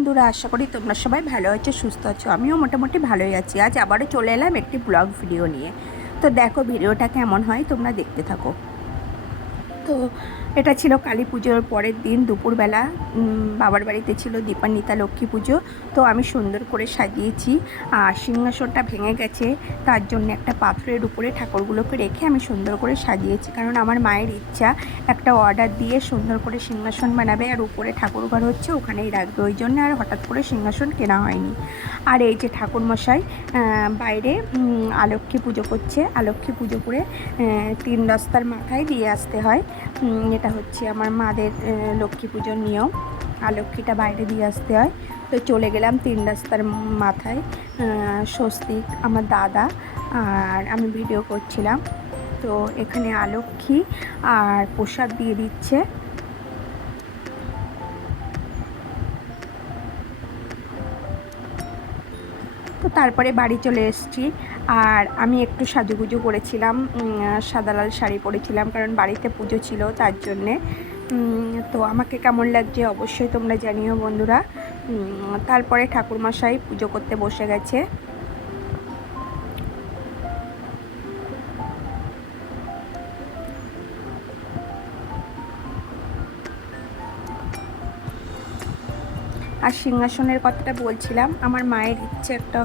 বন্ধুরা, আশা করি তোমরা সবাই ভালো আছো, সুস্থ আছো। আমিও মোটামুটি ভালোই আছি। আজ আবারও চলে এলাম একটি ব্লগ ভিডিও নিয়ে। তো দেখো, ভিডিওটা কেমন হয় তোমরা দেখতে থাকো। তো এটা ছিল কালী পুজোর পরের দিন দুপুরবেলা বাবার বাড়িতে ছিল দীপান্বিতা লক্ষ্মী পুজো। তো আমি সুন্দর করে সাজিয়েছি আর সিংহাসনটা ভেঙে গেছে তার জন্য একটা পাথরের উপরে ঠাকুরগুলোকে রেখে আমি সুন্দর করে সাজিয়েছি। কারণ আমার মায়ের ইচ্ছা একটা অর্ডার দিয়ে সুন্দর করে সিংহাসন বানাবে আর উপরে ঠাকুরঘর হচ্ছে ওখানেই রাখবে। ওই জন্য আর হঠাৎ করে সিংহাসন কেনা হয়নি। আর এই যে ঠাকুরমশাই বাইরে উম, আলক্ষ্মী পুজো করছে। আলক্ষ্মী পুজো করে তিন রাস্তার মাথায় দিয়ে আসতে হয়। এটা হচ্ছে আমার মাদের লক্ষ্মী পুজোর নিয়ম। আর লক্ষ্মীটা বাইরে দিয়ে আসতে হয়। তো চলে গেলাম তিন রাস্তার মাথায় স্বস্তিক, আমার দাদা, আর আমি ভিডিও করছিলাম। তো এখানে আলক্ষী আর প্রসাদ দিয়ে দিচ্ছে। তো তারপরে বাড়ি চলে এসেছি। আর আমি একটু সাজুগুজু করেছিলাম সাদা লাল শাড়ি পরেছিলাম কারণ বাড়িতে পুজো ছিল তার জন্যে। তো আমাকে কেমন লাগছে অবশ্যই তোমরা জানিও বন্ধুরা। তারপরে ঠাকুরমশাই পুজো করতে বসে গেছে। আর সিংহাসনের কথাটা বলছিলাম, আমার মায়ের ইচ্ছে একটা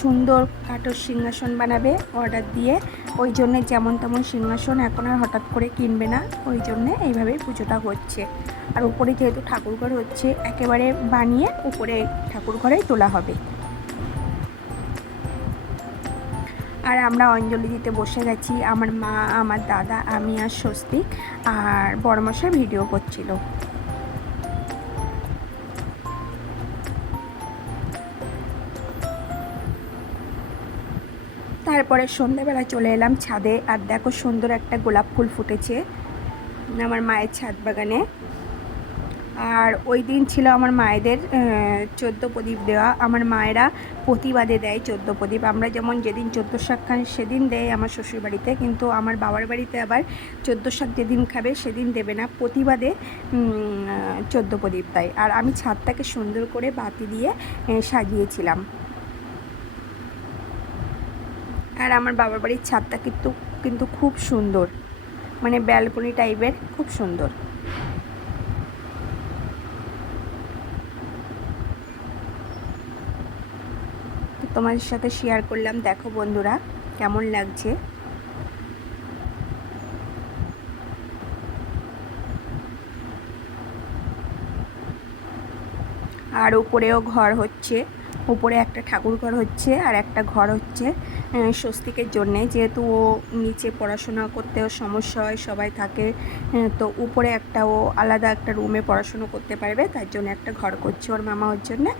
সুন্দর কাঠের সিংহাসন বানাবে অর্ডার দিয়ে। ওই জন্যে যেমন তেমন সিংহাসন এখন আর হঠাৎ করে কিনবে না, ওই জন্যে এইভাবেই পুজোটা হচ্ছে। আর উপরে যেহেতু ঠাকুরঘর হচ্ছে, একেবারে বানিয়ে উপরে ঠাকুরঘরেই তোলা হবে। আর আমরা অঞ্জলি দিতে বসে গেছি, আমার মা, আমার দাদা, আমি আর স্বস্তিক, আর বড়মশাই ভিডিও করছিল। তারপরে সন্ধ্যাবেলা চলে এলাম ছাদে আর দেখো সুন্দর একটা গোলাপ ফুল ফুটেছে আমার মায়ের ছাদ বাগানে। আর ওই দিন ছিল আমার মায়েদের চোদ্দ প্রদীপ দেওয়া। আমার মায়েরা প্রতিবাদে দেয় চোদ্দ প্রদীপ। আমরা যেমন যেদিন চোদ্দ শাক খান সেদিন দেয় আমার শ্বশুরবাড়িতে। কিন্তু আমার বাবার বাড়িতে আবার চোদ্দ শাক যেদিন খাবে, সেদিন দেবে না। প্রতিবাদে চোদ্দ প্রদীপ দেয়। আর আমি ছাদটাকে সুন্দর করে বাতি দিয়ে সাজিয়েছিলাম। আর আমার বাবার বাড়ির ছাদটা কিন্তু কিন্তু খুব সুন্দর। মানে ব্যালকনি টাইপের খুব সুন্দর। তোমাদের সাথে শেয়ার করলাম। দেখো বন্ধুরা, কেমন লাগছে? আর উপরেও ঘর হচ্ছে। উপরে একটা ঠাকুর ঘর হচ্ছে আর একটা ঘর হচ্ছে স্বস্তিকের জন্যে। যেহেতু ও নিচে পড়াশোনা করতেও সমস্যা হয়, সবাই থাকে তো উপরে একটা ও আলাদা একটা রুমে পড়াশুনো করতে পারবে, তার জন্য একটা ঘর করছে ওর মামা ওর জন্যে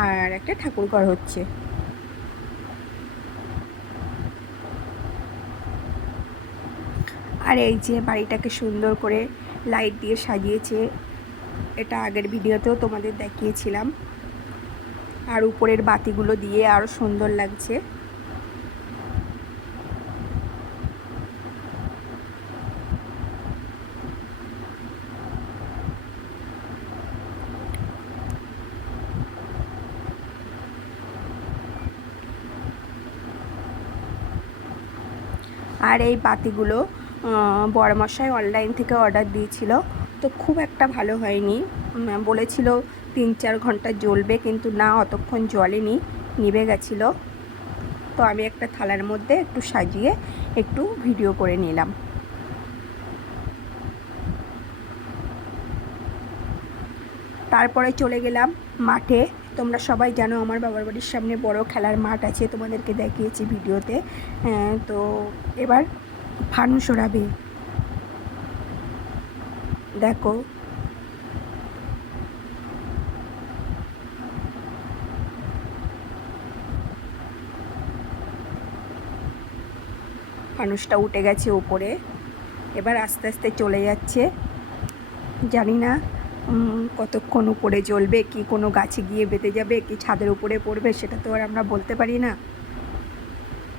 আর একটা ঠাকুর ঘর হচ্ছে। আর এই যে বাড়িটাকে সুন্দর করে লাইট দিয়ে সাজিয়েছে, এটা আগের ভিডিওতেও তোমাদের দেখিয়েছিলাম। আর উপরের বাতিগুলো দিয়ে আরও সুন্দর লাগছে। আর এই বাতিগুলো বড়মশাই অনলাইন থেকে অর্ডার দিয়েছিল। তো খুব একটা ভালো হয়নি। বলেছিল তিন চার ঘণ্টা জ্বলবে কিন্তু না অতক্ষণ জ্বলেনি নিভে গেছিল। তো আমি একটা থালার মধ্যে একটু সাজিয়ে একটু ভিডিও করে নিলাম। তারপরে চলে গেলাম মাঠে। তোমরা সবাই জানো আমার বাবার বাড়ির সামনে বড় খেলার মাঠ আছে তোমাদেরকে দেখিয়েছি ভিডিওতে। আহ, তো এবার ফানুস ওড়াবে। দেখো ফানুসটা উঠে গেছে ওপরে। এবার আস্তে আস্তে চলে যাচ্ছে। জানি না কতক্ষণ উপরে জ্বলবে, কি কোনো গাছে গিয়ে বেঁধে যাবে, কি ছাদের উপরে পড়বে, সেটা তো আর আমরা বলতে পারি না।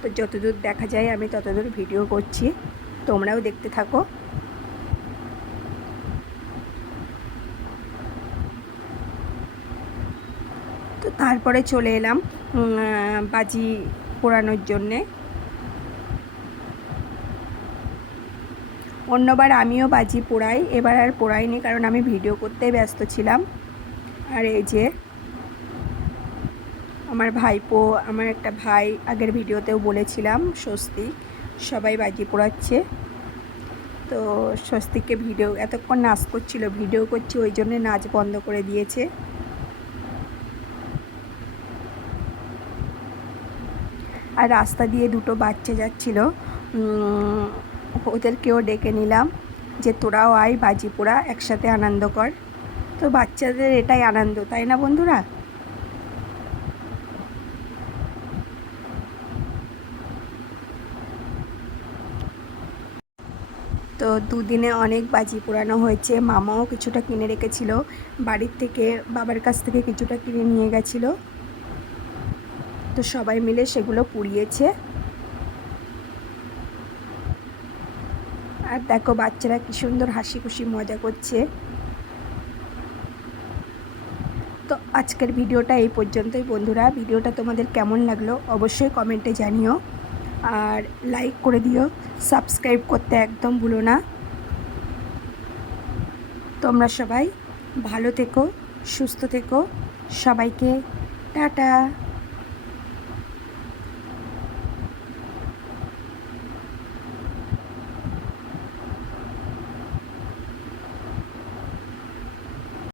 তো যতদূর দেখা যায়, আমি ততদূর ভিডিও করছি। তোমরাও দেখতে থাকো। তো তারপরে চলে এলাম বাজি পোড়ানোর জন্যে। অন্যবার আমিও বাজি পোড়াই, এবার আর পোড়াইনি কারণ আমি ভিডিও করতে ব্যস্ত ছিলাম। আর এই যে আমার ভাইপো, আমার একটা ভাই আগের ভিডিওতেও বলেছিলাম, স্বস্তি, সবাই বাজি পোড়াচ্ছে। তো স্বস্তিকে ভিডিও, এতক্ষণ নাচ করছিল, ভিডিও করছি, ওই জন্য নাচ বন্ধ করে দিয়েছে। আর রাস্তা দিয়ে দুটো বাচ্চা যাচ্ছিল ওদেরকেও ডেকে নিলাম যে তোরাও আয় বাজি পোড়া একসাথে আনন্দ কর। তো বাচ্চাদের এটাই আনন্দ, তাই না বন্ধুরা? তো দুদিনে অনেক বাজি পোড়ানো হয়েছে, মামাও কিছুটা কিনে রেখেছিল, বাড়ির থেকে, বাবার কাছ থেকে কিছুটা কিনে নিয়ে গেছিল। তো সবাই মিলে সেগুলো পুড়িয়েছে। আর দেখো বাচ্চারা কি সুন্দর হাসি খুশি মজা করছে। তো আজকের ভিডিওটা এই পর্যন্তই বন্ধুরা। ভিডিওটা তোমাদের কেমন লাগল অবশ্যই কমেন্টে জানিও। আর লাইক করে দিও। সাবস্ক্রাইব করতে একদম ভুলো না। তোমরা সবাই ভালো থেকো, সুস্থ থেকো। সবাইকে টাটা।